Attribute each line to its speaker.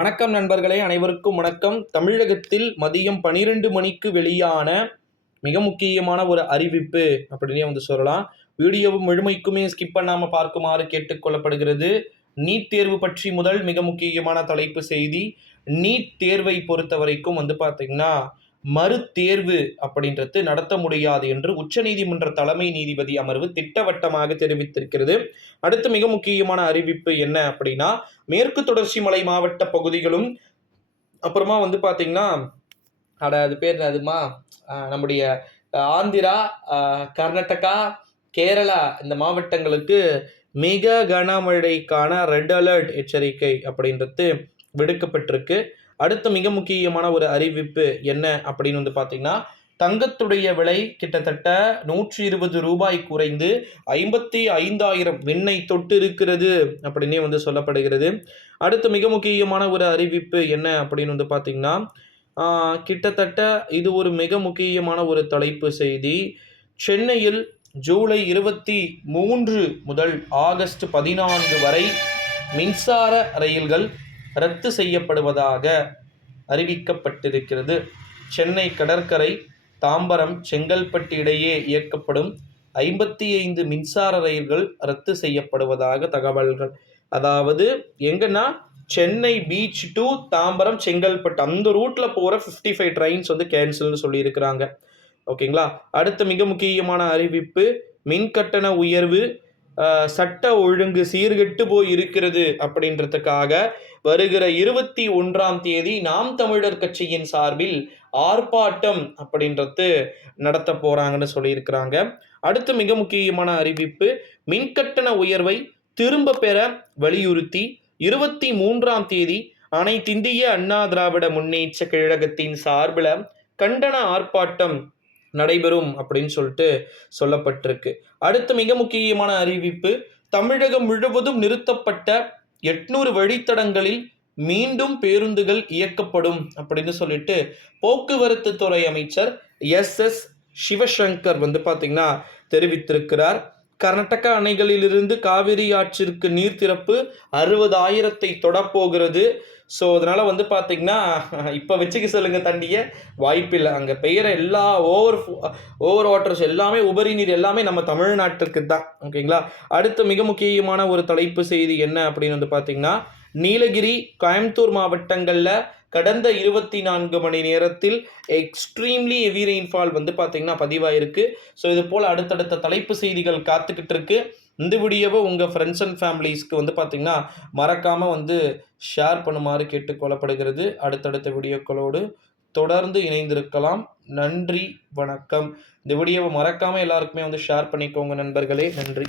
Speaker 1: வணக்கம் நண்பர்களே அனைவருக்கும் வணக்கம். தமிழகத்தில் மதியம் பனிரெண்டு மணிக்கு வெளியான மிக முக்கியமான ஒரு அறிவிப்பு அப்படின்னே வந்து சொல்லலாம். வீடியோ முழுமைக்குமே ஸ்கிப் பண்ணாமல் பார்க்குமாறு கேட்டுக்கொள்ளப்படுகிறது. நீட் தேர்வு பற்றி முதல் மிக முக்கியமான தலைப்பு செய்தி. நீட் தேர்வை பொறுத்த வரைக்கும் வந்து பார்த்திங்கன்னா மறுதேர்வு அப்படின்றது நடத்த முடியாது என்று உச்சநீதிமன்ற தலைமை நீதிபதி அமர்வு திட்டவட்டமாக தெரிவித்திருக்கிறது. அடுத்து மிக முக்கியமான அறிவிப்பு என்ன அப்படின்னா மேற்கு தொடர்ச்சி மலை மாவட்ட பகுதிகளும் அப்புறமா வந்து பார்த்தீங்கன்னா அட அது பேர் அதுமா? நம்முடைய ஆந்திரா கர்நாடகா கேரளா இந்த மாவட்டங்களுக்கு மிக கனமழைக்கான ரெட் அலர்ட் எச்சரிக்கை அப்படின்றது விடுக்கப்பட்டிருக்கு. அடுத்த மிக முக்கியமான ஒரு அறிவிப்பு என்ன அப்படின்னு வந்து பார்த்தீங்கன்னா தங்கத்துடைய விலை கிட்டத்தட்ட நூற்றி இருபது ரூபாய் குறைந்து ஐம்பத்தி ஐந்தாயிரம் விண்ணை தொட்டு இருக்கிறது அப்படின்னே வந்து சொல்லப்படுகிறது. அடுத்து மிக முக்கியமான ஒரு அறிவிப்பு என்ன அப்படின்னு வந்து பார்த்தீங்கன்னா கிட்டத்தட்ட இது ஒரு மிக முக்கியமான ஒரு தலைப்பு செய்தி. சென்னையில் ஜூலை இருபத்தி மூன்று முதல் ஆகஸ்ட் பதினான்கு வரை மின்சார ரயில்கள் ரத்து செய்யப்படுவதாக அறிவிக்கப்பட்டிருக்கிறது. சென்னை கடற்கரை தாம்பரம் செங்கல்பட்டு இடையே இயக்கப்படும் ஐம்பத்தி ஐந்து மின்சார ரயில்கள் ரத்து செய்யப்படுவதாக தகவல்கள். அதாவது எங்கன்னா சென்னை பீச் டு தாம்பரம் செங்கல்பட்டு அந்த ரூட்டில் போகிற ஃபிஃப்டி ஃபைவ் ட்ரெயின்ஸ் வந்து கேன்சல்னு சொல்லியிருக்கிறாங்க. ஓகேங்களா? அடுத்த மிக முக்கியமான அறிவிப்பு மின் கட்டண உயர்வு சட்ட ஒழுங்கு சீர்கெட்டு போய் இருக்கிறது அப்படின்றதுக்காக வருகிற இருபத்தி ஒன்றாம் தேதி நாம் தமிழர் கட்சியின் சார்பில் ஆர்ப்பாட்டம் அப்படின்றது நடத்த போறாங்கன்னு சொல்லியிருக்கிறாங்க. அடுத்து மிக முக்கியமான அறிவிப்பு மின்கட்டண உயர்வை திரும்ப பெற வலியுறுத்தி இருபத்தி மூன்றாம் தேதி அனைத்திந்திய அண்ணா திராவிட முன்னேற்ற கழகத்தின் சார்பில் கண்டன ஆர்ப்பாட்டம் நடைபெறும் அப்படின்னு சொல்லிட்டு சொல்லப்பட்டிருக்கு. அடுத்து மிக முக்கியமான அறிவிப்பு தமிழகம் முழுவதும் நிறுத்தப்பட்ட எட்நூறு வழித்தடங்களில் மீண்டும் பேருந்துகள் இயக்கப்படும் அப்படின்னு சொல்லிட்டு போக்குவரத்து துறை அமைச்சர் எஸ் எஸ் சிவசங்கர் வந்து பார்த்தீங்கன்னா தெரிவித்திருக்கிறார். கர்நாடகா அணைகளிலிருந்து காவிரி ஆற்றிற்கு நீர் திறப்பு அறுபதாயிரத்தை தொடப்போகிறது. ஸோ அதனால் வந்து பார்த்திங்கன்னா இப்போ வச்சுக்க சொல்லுங்கள் தண்டிய வாய்ப்பில்லை. அங்கே பெய்கிற எல்லா ஓவர் ஓவர் வாட்டர்ஸ் எல்லாமே உபரி நீர் எல்லாமே நம்ம தமிழ்நாட்டிற்கு தான். ஓகேங்களா? அடுத்து மிக முக்கியமான ஒரு தலைப்பு செய்தி என்ன அப்படின்னு வந்து பார்த்திங்கன்னா நீலகிரி கோயம்புத்தூர் மாவட்டங்களில் கடந்த இருபத்தி நான்கு மணி நேரத்தில் எக்ஸ்ட்ரீம்லி ஹெவி ரெயின்ஃபால் வந்து பார்த்திங்கன்னா பதிவாயிருக்கு. ஸோ இது போல் அடுத்தடுத்த தலைப்பு செய்திகள் காத்துக்கிட்டு இருக்கு. இந்த வீடியோவை உங்கள் ஃப்ரெண்ட்ஸ் அண்ட் ஃபேமிலிஸ்க்கு வந்து பார்த்திங்கன்னா மறக்காமல் வந்து ஷேர் பண்ணுமாறு கேட்டுக்கொள்ளப்படுகிறது. அடுத்தடுத்த வீடியோக்களோடு தொடர்ந்து இணைந்திருக்கலாம். நன்றி வணக்கம். இந்த வீடியோவை மறக்காமல் எல்லாருக்குமே வந்து ஷேர் பண்ணிக்கோங்க நண்பர்களே. நன்றி.